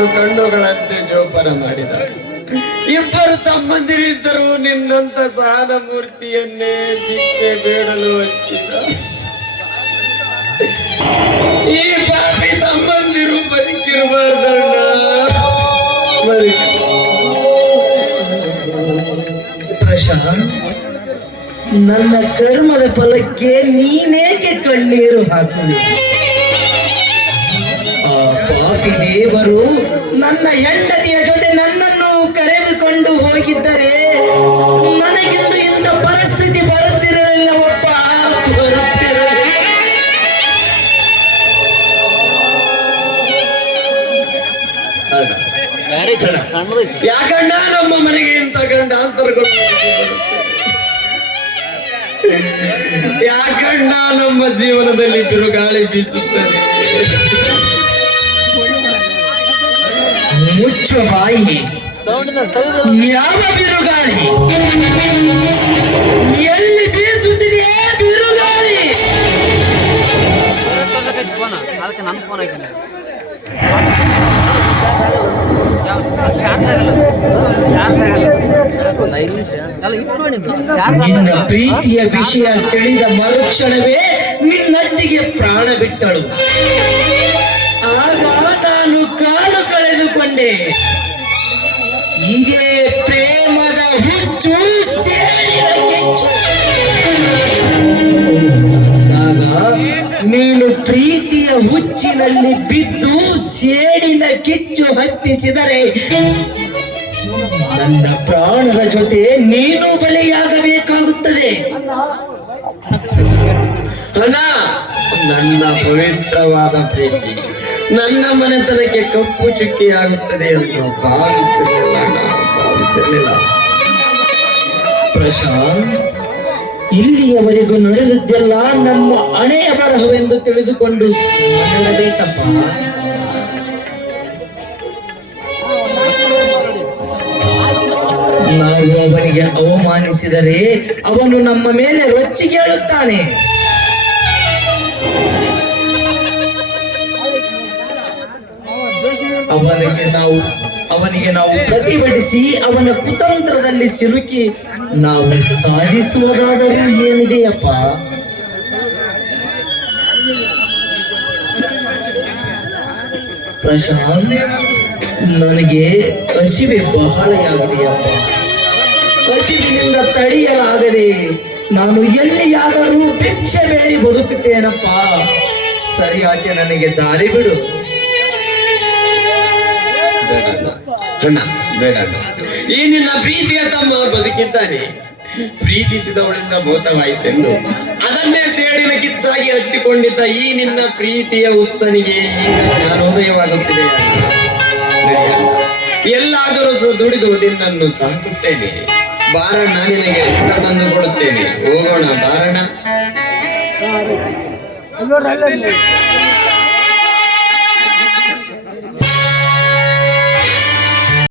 ಎರಡು ಕಣ್ಣುಗಳಂತೆ ಜೋಪಾನ ಮಾಡಿದ ಇಬ್ಬರು ತಮ್ಮಂದಿರಿದ್ದರು ನಿನ್ನಂತ ಸಹನ ಮೂರ್ತಿಯನ್ನೇ ಭಿಕ್ಷೆ ಬೇಡಲು ಹಚ್ಚಿದ ಈ ಪಾಪಿ ತಮ್ಮಂದಿರು ಬದುಕಿರಬಾರ್ದಣ್ಣ ನನ್ನ ಕರ್ಮದ ಫಲಕ್ಕೆ ನೀನೇಕೆ ಕಣ್ಣೀರು ಹಾಕುವೆ? ಪಾಪಿ ದೇವರು ನನ್ನ ಹೆಂಡತಿಯ ಜೊತೆ ನನ್ನನ್ನು ಕರೆದುಕೊಂಡು ಹೋಗಿದ್ದರೆ ನನಗಿಂದು ಇಂಥ ಪರಿಸ್ಥಿತಿ ಬರುತ್ತಿರಲಿಲ್ಲ. ಒಪ್ಪ ಯಾಕಂಡ ನಮ್ಮ ಮನೆಗೆ ಇಂಥ ಗಂಡ ಅಂತರಗಳು ಯಾಕಂಡ ನಮ್ಮ ಜೀವನದಲ್ಲಿ ಬಿರುಗಾಳಿ ಬೀಸುತ್ತದೆ ಮುಚ್ಚ ಬಾಯಿ. ಯಾವ ಬಿರುಗಾಳಿ? ಎಲ್ಲಿ ಬೀಸುತ್ತಿದೆಯೇ ಬಿರುಗಾಳಿ? ಅದಕ್ಕೆ ನನ್ನ ಫೋನ್ ಪ್ರೀತಿಯ ವಿಷಯ ತಿಳಿದ ಮರುಕ್ಷಣವೇ ನಿನ್ನತ್ತಿಗೆ ಪ್ರಾಣ ಬಿಟ್ಟಳು. ಕಾಲು ಕಳೆದುಕೊಂಡೆ. ಇದೇ ಪ್ರೇಮದ ಹುಚ್ಚು. ಅಂದಾಗ ನೀನು ಪ್ರೀತಿಯ ಹುಚ್ಚಿನಲ್ಲಿ ಬಿದ್ದು ಸೇಡಿನ ಕಿಚ್ಚು ಹತ್ತಿಸಿದರೆ ನನ್ನ ಪ್ರಾಣದ ಜೊತೆ ನೀನು ಬಲಿಯಾಗಬೇಕಾಗುತ್ತದೆ. ನನ್ನ ಪವಿತ್ರವಾದ ಪ್ರೀತಿ. ನನ್ನ ಮನೆತನಕ್ಕೆ ಕಪ್ಪು ಚುಕ್ಕಿ ಆಗುತ್ತದೆ ಅಂತ ಭಾವಿಸಲಿಲ್ಲ. ಭಾವಿಸಲಿಲ್ಲ. ಪ್ರಶಾಂತ್, ಇಲ್ಲಿಯವರೆಗೂ ನಡೆದದ್ದೆಲ್ಲ ನಮ್ಮ ಹಣೆಯ ಬರಹವೆಂದು ತಿಳಿದುಕೊಂಡು ಮಾಡಬೇಕಪ್ಪ ನಾವು ಅವನಿಗೆ ಅವಮಾನಿಸಿದರೆ ಅವನು ನಮ್ಮ ಮೇಲೆ ರೊಚ್ಚಿಗೆ ಅವನಿಗೆ ನಾವು ಅವನಿಗೆ ನಾವು ಪ್ರತಿಭಟಿಸಿ, ಅವನ ಕುತಂತ್ರದಲ್ಲಿ ಸಿಲುಕಿ ನಾವು ಸಾಧಿಸುವುದಾದರೂ ಏನಿದೆಯಪ್ಪ ಪ್ರಶಾಂತ್, ನನಗೆ ಹಸಿವೆ ಬಹಳಯಾಗಿದೆಯಪ್ಪ ಹಸಿವಿನಿಂದ ತಡೆಯಲಾಗದೆ ನಾನು ಎಲ್ಲಿಯಾದರೂ ಭಿಕ್ಷೆ ಬೇಡಿ ಬದುಕುತ್ತೇನಪ್ಪ. ಸರಿ ಆಚೆ ನನಗೆ ದಾರಿ ಬೇಡ. ಅಣ್ಣ ಬೇಡ. ಈ ನಿನ್ನ ಪ್ರೀತಿಯ ತಮ್ಮ ಬದುಕಿದ್ದಾನೆ ಪ್ರೀತಿಸಿದವಳಿಂದ ಮೋಸವಾಯಿತೆಂದು. ಅದನ್ನೇ ಸೇಡಿನ ಕಿಚ್ಚಾಗಿ ಹತ್ತಿಕೊಂಡಿದ್ದ ಈ ನಿನ್ನ ಪ್ರೀತಿಯ ಉತ್ಸನಿಗೆ ಈಗ ಜ್ಞಾನೋದಯವಾಗುತ್ತಿದೆ. ಎಲ್ಲಾದರೂ ಸಹ ದುಡಿದು ನಿನ್ನನ್ನು ಸಾಕುತ್ತೇನೆ. ಬಾರಣ್ಣ, ನಿನಗೆ ಊಟ ತಂದು ಕೊಡುತ್ತೇನೆ. ಹೋಗೋಣ ಬಾರಣ್ಣ.